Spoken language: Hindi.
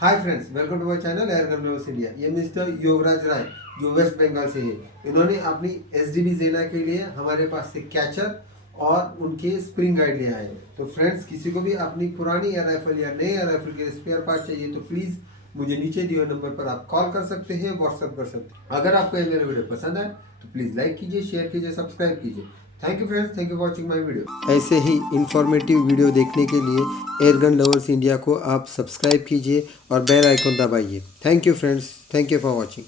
Hi friends, welcome to my channel airgun lovers India. ये मिस्टर योगराज राय जो वेस्ट बंगाल से है, इन्होंने अपनी एसडीबी सेना के लिए हमारे पास से कैचर और उनके स्प्रिंग गाइड ले आए। तो फ्रेंड्स, किसी को भी अपनी पुरानी एयर राइफल या नई एयर राइफल के स्पेयर पार्ट चाहिए तो प्लीज़ मुझे नीचे दिए हुए नंबर पर आप कॉल कर सकते हैं, व्हाट्सअप कर सकते हैं। अगर आपको ये मेरा वीडियो पसंद आए तो प्लीज़ लाइक कीजिए, शेयर कीजिए, सब्सक्राइब कीजिए। Thank you friends, thank you for watching my video. ऐसे ही इंफॉर्मेटिव वीडियो देखने के लिए एयरगन लवर्स इंडिया को आप सब्सक्राइब कीजिए और बेल आइकन दबाइए। Thank you friends, thank you for watching.